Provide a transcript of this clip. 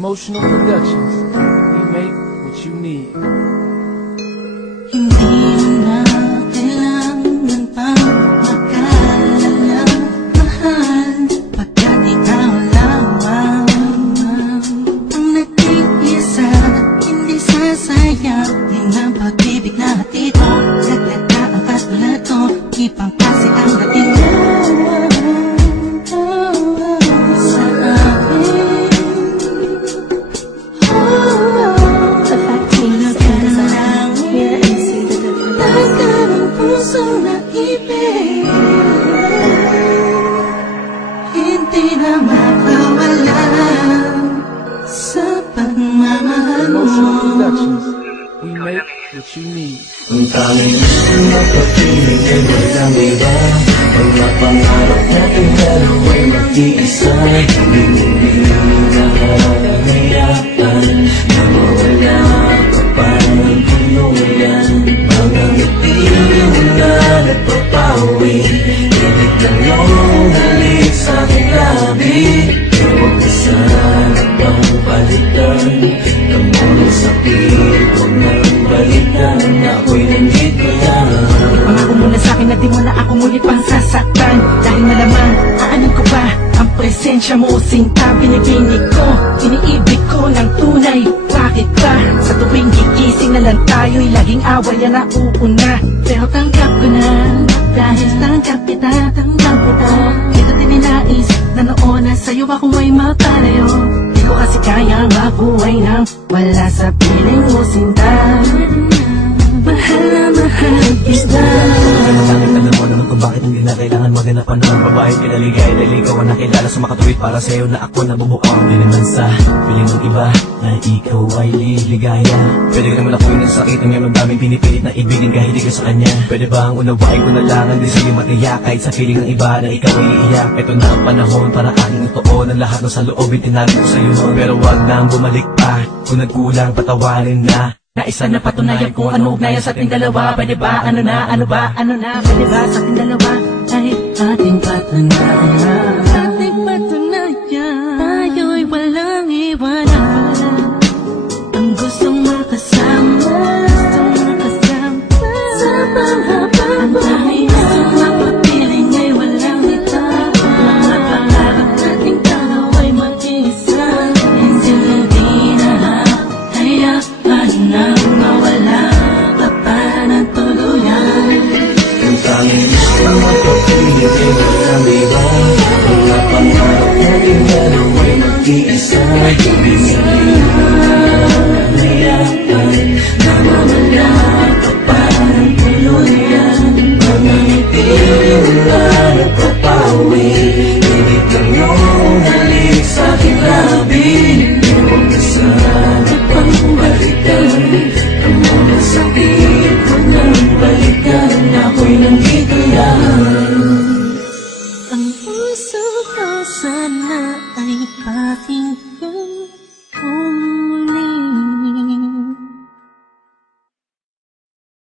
Emotional Productions. We make what you need. Hindi na kailangan pang mag-alala, mahal, pagkat ikaw lamang ang nag-iisa. Hindi sasayang din ang pag-ibig na hatid mo. Saglit na ang katulad mo, ibang kasi ang dating mo sa akin. Pusong naibig, hindi na makawala sa pagmamahal mo. Emotional Productions. We make what you need. Ang tanging gusto magpapiling ay walang iba. Mga pangarap natin dalawa'y mag-iisa. Hindi na hayaan na mawala ka pa ng tuluyan. Mga ngiti na nagpapawi, pilit ng iyong halik sa aking labi. Huwag na sana pang balikan, kamulong sakit, huwag nang balikan. Ako'y nandito lang. Pangako mo na sa'kin na di mo na ako ngunit pang sasaktan. Dahil malamang aanin ko pa ang presensya mo, sinta binibinig ko, iniibig ko ng tunay. Bakit ba sa tuwing gigising na lang tayo'y laging away yan na uuna? Pero tanggap ko na, dahil tanggap kita, tanggap kita. Kita tininais na noon na sa'yo ako ay mapalayo. Di ko kasi kaya mabuhay nang wala sa piling mo, sinta. Mahal na mahal kita. Alam mo naman kung bakit hindi na kailangan maganapan ng babae pinaligay. Dahil ikaw ang nakilala sa makatuwid para sa'yo na ako nabubuo. Hindi naman sa piling ng iba na ikaw ay liligaya. Pwede ka naman ako yung nasakit ng iyong daming pinipilit na ibigin kahit di ka sa kanya. Pwede ba ang unawain ko na lang ang di sa'yo matiyak kahit sa piling ng iba na ikaw ay iiyak. Ito na ang panahon para aking tuon ang lahat ng sa loobin tinarin ko sa'yo noon. Pero wag nang bumalik pa, kung nagkulang patawarin na. Naisa na patunayan kung ano ugnayan sa ating dalawa. Pwede ba? Ano na? Ano ba? Ano na? Pwede ba sa ating dalawa? Kahit ating patunayan, ating patunayan, tayo'y walang iwanan. Ang gustong makasama, gustong makasama sa panghabang ang tanging gustong mapapiling ay walang ita. Mga pangarap nating dalawa'y mag-isa. Hindi na hayaan nang mawala ka pa ng tuluyan. Ang tanging gusto magpapiling ay walang iba. Mga pangarap natin dalawa'y mag-iisa. Hindi